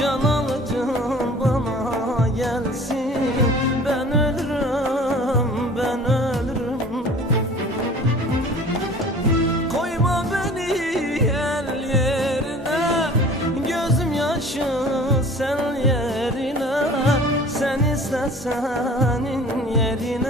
Can alıcım bana gelsin. Ben ölürüm, ben ölürüm. Koyma beni el yerine, gözüm yaşı sel yerine. Sen iste senin yerine.